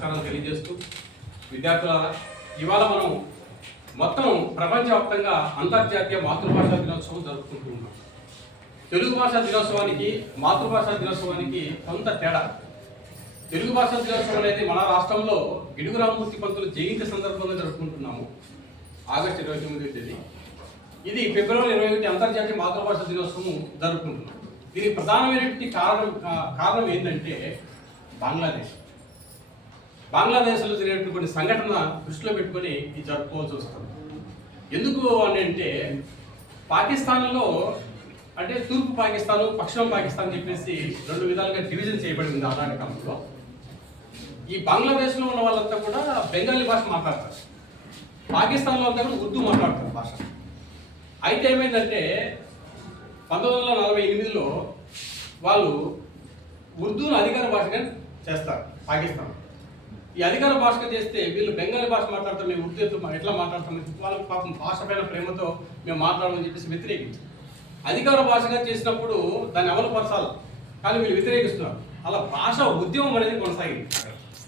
నమస్కారాలు తెలియజేస్తూ విద్యార్థులారా, ఇవాళ మనం మొత్తం ప్రపంచవ్యాప్తంగా అంతర్జాతీయ మాతృభాషా దినోత్సవం జరుపుకుంటున్నాం. తెలుగు భాషా దినోత్సవానికి మాతృభాషా దినోత్సవానికి కొంత తేడా. తెలుగు భాషా దినోత్సవం అనేది మన రాష్ట్రంలో గిడుగు రామమూర్తి పంతుల జయంతి సందర్భంగా జరుపుకుంటున్నాము. ఆగస్టు 29వ తేదీ. ఇది ఫిబ్రవరి 21 అంతర్జాతీయ మాతృభాషా దినోత్సవం జరుపుకుంటున్నాం. దీనికి ప్రధానమైనటువంటి కారణం ఏంటంటే బంగ్లాదేశ్లో జరిగినటువంటి సంఘటన దృష్టిలో పెట్టుకొని ఇది జరుపుకోవాల్సి వస్తుంది. ఎందుకు అని అంటే పాకిస్తాన్లో అంటే తూర్పు పాకిస్తాను, పశ్చిమ పాకిస్తాన్ చెప్పేసి రెండు విధాలుగా డివిజన్ చేయబడింది ఆనాటి కాలంలో. ఈ బంగ్లాదేశ్లో ఉన్న వాళ్ళంతా కూడా బెంగాలీ భాష మాట్లాడతారు, పాకిస్తాన్లో అంతా కూడా ఉర్దూ మాట్లాడతారు భాష. అయితే ఏమైందంటే 1948లో వాళ్ళు ఉర్దూను అధికార భాషగా చేస్తారు పాకిస్తాన్. ఈ అధికార భాషగా చేస్తే వీళ్ళు బెంగాలీ భాష మాట్లాడతాం, మేము ఉర్దూ ఎట్లా మాట్లాడతాం, వాళ్ళకి పాపం భాష పైన ప్రేమతో మేము మాట్లాడమని చెప్పేసి వ్యతిరేకించారు. అధికార భాషగా చేసినప్పుడు దాన్ని అమలుపరచాలి, కానీ వీళ్ళు వ్యతిరేకిస్తున్నారు. అలా భాష ఉద్యమం అనేది కొనసాగింది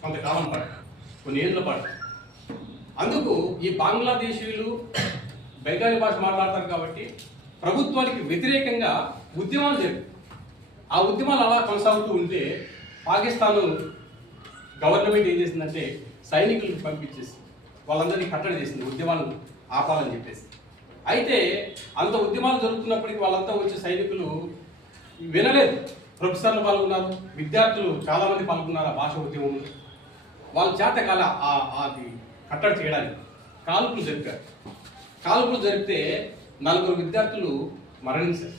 కొంతకాలం పాటు, కొన్ని ఏళ్ళ పాటు. అందుకు ఈ బంగ్లాదేశీయులు బెంగాలీ భాష మాట్లాడతారు కాబట్టి ప్రభుత్వానికి వ్యతిరేకంగా ఉద్యమాలు జరిగాయి. ఆ ఉద్యమాలు అలా కొనసాగుతూ ఉంటే పాకిస్తాన్ గవర్నమెంట్ ఏం చేసిందంటే సైనికులకు పంపించేసి వాళ్ళందరినీ కట్టడి చేసింది, ఉద్యమాలు ఆపాలని చెప్పేసి. అయితే అంత ఉద్యమాలు జరుగుతున్నప్పటికీ వాళ్ళంతా వచ్చే సైనికులు వినలేదు. ప్రొఫెసర్లు పాల్గొన్నారు, విద్యార్థులు చాలామంది పాల్గొన్నారు ఆ భాష ఉద్యమంలో. వాళ్ళ చేత కాల అది కట్టడి చేయడానికి కాల్పులు జరిపారు. కాల్పులు జరిపితే 4 విద్యార్థులు మరణించారు.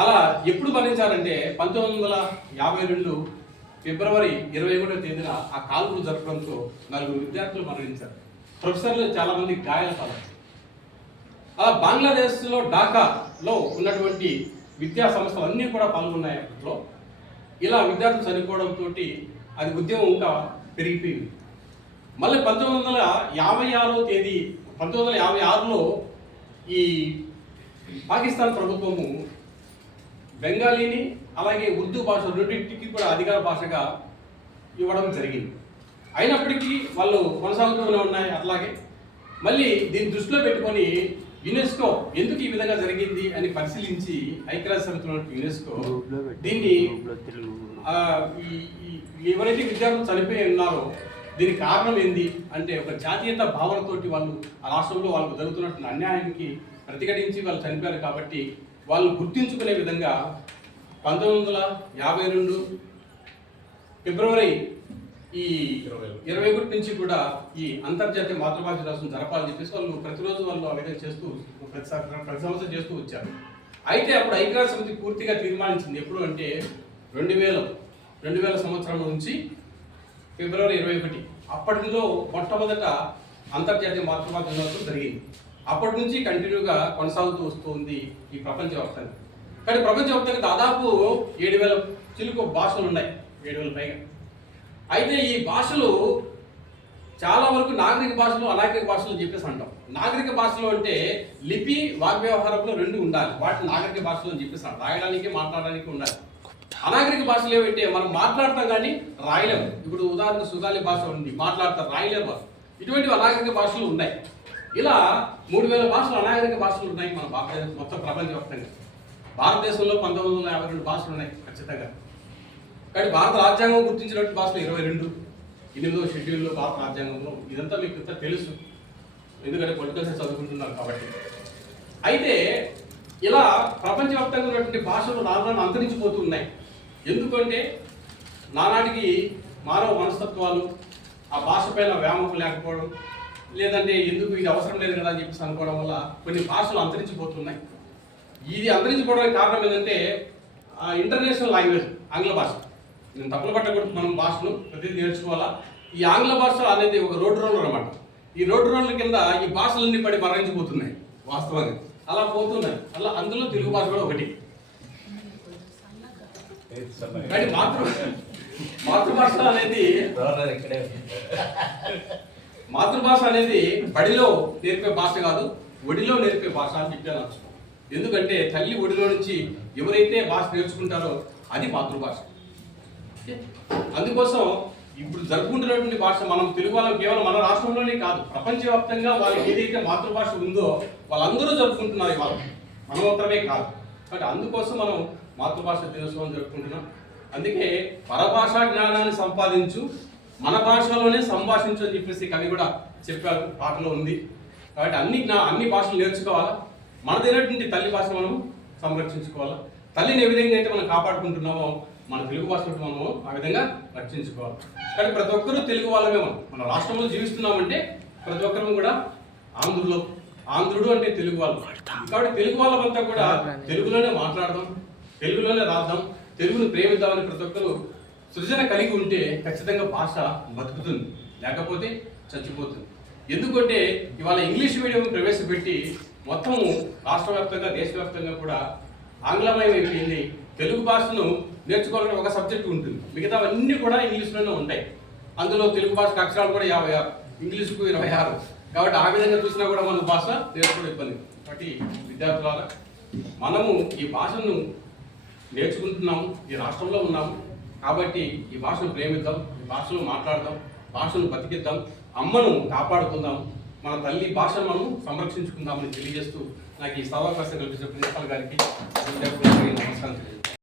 అలా ఎప్పుడు మరణించారంటే 1952 ఫిబ్రవరి 21వ తేదీన ఆ కాల్పులు జరపడంతో 4 విద్యార్థులు మరణించారు. ప్రొఫెసర్లు చాలామంది గాయాల పాలయ్యారు. అలా బంగ్లాదేశ్లో ఢాకాలో ఉన్నటువంటి విద్యా సంస్థలు అన్నీ కూడా పాల్గొన్నాయి అప్పట్లో. ఇలా విద్యార్థులు చనిపోవడంతో అది ఉద్యమం ఇంకా పెరిగిపోయింది. మళ్ళీ 1956లో ఈ పాకిస్తాన్ ప్రభుత్వము బెంగాలీని అలాగే ఉర్దూ భాష రెండింటికి కూడా అధికార భాషగా ఇవ్వడం జరిగింది. అయినప్పటికీ వాళ్ళు కొనసాగుతూనే ఉన్నాయి. అట్లాగే మళ్ళీ దీన్ని దృష్టిలో పెట్టుకొని యునెస్కో ఎందుకు ఈ విధంగా జరిగింది అని పరిశీలించి ఐక్యరాజ్య సమితిలో యునెస్కో దీన్ని ఎవరైతే విద్యార్థులు చనిపోయి ఉన్నారో దీనికి కారణం ఏంది అంటే ఒక జాతీయత భావనతోటి వాళ్ళు ఆ రాష్ట్రంలో వాళ్ళకు జరుగుతున్నటువంటి అన్యాయానికి ప్రతిఘటించి వాళ్ళు చనిపోయారు కాబట్టి వాళ్ళు గుర్తించుకునే విధంగా 1952 ఫిబ్రవరి 21 నుంచి కూడా ఈ అంతర్జాతీయ మాతృభాష దినోత్సవం జరపాలని చెప్పేసి వాళ్ళు ప్రతిరోజు వాళ్ళు ఆ విధంగా చేస్తూ ప్రతి సంవత్సరం చేస్తూ వచ్చారు. అయితే అప్పుడు ఐక్యరాజ్య సమితి పూర్తిగా తీర్మానించింది ఎప్పుడు అంటే 2000 సంవత్సరం నుంచి ఫిబ్రవరి 21 అప్పటిలో మొట్టమొదట అంతర్జాతీయ మాతృభాష దినోత్సవం జరిగింది. అప్పటి నుంచి కంటిన్యూగా కొనసాగుతూ వస్తుంది ఈ ప్రపంచవ్యాప్తంగా. కానీ ప్రపంచవ్యాప్తంగా దాదాపు 7000 చిలుకు భాషలు ఉన్నాయి, 7000 పైగా. అయితే ఈ భాషలు చాలా వరకు నాగరిక భాషలు అనాగరిక భాషలు అని చెప్పేసి అంటాం. నాగరిక భాషలు అంటే లిపి వాగ్వ్యవహారంలో రెండు ఉండాలి, వాటిని నాగరిక భాషలు అని చెప్పేసి రాయడానికి మాట్లాడడానికి ఉండాలి. అనాగరిక భాషలు ఏమంటే మనం మాట్లాడతాం కానీ రాయలేము. ఇప్పుడు ఉదాహరణకు సుగాలి భాష ఉంది, మాట్లాడతారు, రాయలేము. ఇటువంటివి అనాగరిక భాషలు ఉన్నాయి. ఇలా 3000 భాషలు అనాగరిక భాషలు ఉన్నాయి మన మొత్తం ప్రపంచవ్యాప్తంగా. భారతదేశంలో 1952 భాషలు ఉన్నాయి ఖచ్చితంగా. కానీ భారత రాజ్యాంగం గుర్తించినటువంటి భాషలు 22, 8వ షెడ్యూల్లో భారత రాజ్యాంగంలో. ఇదంతా మీకు తెలుసు, ఎందుకంటే పొలిటికల్ సైన్స్ చదువుకుంటున్నారు కాబట్టి. అయితే ఇలా ప్రపంచవ్యాప్తంగా ఉన్నటువంటి భాషలు రాను అంతరించిపోతూ ఉన్నాయి. ఎందుకంటే నానాటికి మానవ మనస్తత్వాలు ఆ భాష పైన వ్యామోహం లేకపోవడం, లేదంటే ఎందుకు ఇది అవసరం లేదు కదా అని చెప్పేసి అనుకోవడం వల్ల కొన్ని భాషలు అంతరించిపోతున్నాయి. ఇది అంతరించిపోవడానికి కారణం ఏంటంటే ఇంటర్నేషనల్ లాంగ్వేజ్ ఆంగ్ల భాష. నేను తప్పులు పట్టకూడదు, మనం భాషను ప్రతిదీ నేర్చుకోవాలా. ఈ ఆంగ్ల భాష అనేది ఒక రోడ్డు రోలర్ అనమాట. ఈ రోడ్డు రోలర్ కింద ఈ భాషలన్నీ పడి మరణించిపోతున్నాయి వాస్తవంగా. అలా పోతున్నాయి. అలా అందులో తెలుగు భాష కూడా ఒకటి. కానీ మాతృభాష అనేది బడిలో నేర్పే భాష కాదు, ఒడిలో నేర్పే భాష అని చెప్పాను. ఎందుకంటే తల్లి ఒడిలో నుంచి ఎవరైతే భాష నేర్చుకుంటారో అది మాతృభాష. అందుకోసం ఇప్పుడు జరుపుకుంటున్నటువంటి భాష మనం తెలుగు వాళ్ళం కేవలం మన రాష్ట్రంలోనే కాదు, ప్రపంచవ్యాప్తంగా వాళ్ళకి ఏదైతే మాతృభాష ఉందో వాళ్ళందరూ జరుపుకుంటున్నారు ఇవాళ, మనం మాత్రమే కాదు. కాబట్టి అందుకోసం మనం మాతృభాష దినోత్సవం జరుపుకుంటున్నాం. అందుకే పరభాషా జ్ఞానాన్ని సంపాదించు, మన భాషలోనే సంభాషించు అని చెప్పేసి కవి కూడా చెప్పారు, పాటలో ఉంది. కాబట్టి అన్ని భాషలు నేర్చుకోవాలా, మనదైనటువంటి తల్లి భాష మనం సంరక్షించుకోవాలా. తల్లిని ఏ విధంగా అయితే మనం కాపాడుకుంటున్నామో మన తెలుగు భాష మనము ఆ విధంగా రక్షించుకోవాలి. కానీ ప్రతి ఒక్కరూ తెలుగు వాళ్ళమే, మన రాష్ట్రంలో జీవిస్తున్నామంటే ప్రతి ఒక్కరు కూడా ఆంధ్రుడు అంటే తెలుగు వాళ్ళు. కాబట్టి తెలుగు వాళ్ళమంతా కూడా తెలుగులోనే మాట్లాడదాం, తెలుగులోనే రాద్దాం, తెలుగును ప్రేమిద్దామని ప్రతి ఒక్కరు సృజన కలిగి ఉంటే ఖచ్చితంగా భాష బతుకుతుంది, లేకపోతే చచ్చిపోతుంది. ఎందుకంటే ఇవాళ ఇంగ్లీష్ మీడియం ప్రవేశపెట్టి మొత్తం రాష్ట్ర వ్యాప్తంగా దేశవ్యాప్తంగా కూడా ఆంగ్లమయం అయిపోయింది. తెలుగు భాషను నేర్చుకోవాలంటే ఒక సబ్జెక్ట్ ఉంటుంది, మిగతావన్నీ కూడా ఇంగ్లీష్లోనే ఉంటాయి. అందులో తెలుగు భాషకు అక్షరాలు కూడా 56, ఇంగ్లీష్కు 26. కాబట్టి ఆ విధంగా చూసినా కూడా మన భాష నేర్చుకోవడం ఇబ్బంది. కాబట్టి విద్యార్థులారా, మనము ఈ భాషను నేర్చుకుంటున్నాము, ఈ రాష్ట్రంలో ఉన్నాము. కాబట్టి ఈ భాషను ప్రేమిద్దాం, ఈ భాషను మాట్లాడదాం, భాషను బతికిద్దాం, అమ్మను కాపాడుకుందాం, మన తల్లి భాషను మనం సంరక్షించుకుందామని తెలియజేస్తూ నాకు ఈ సభావకాశం కల్పించిన ప్రిన్సిపల్ గారికి నమస్కారం.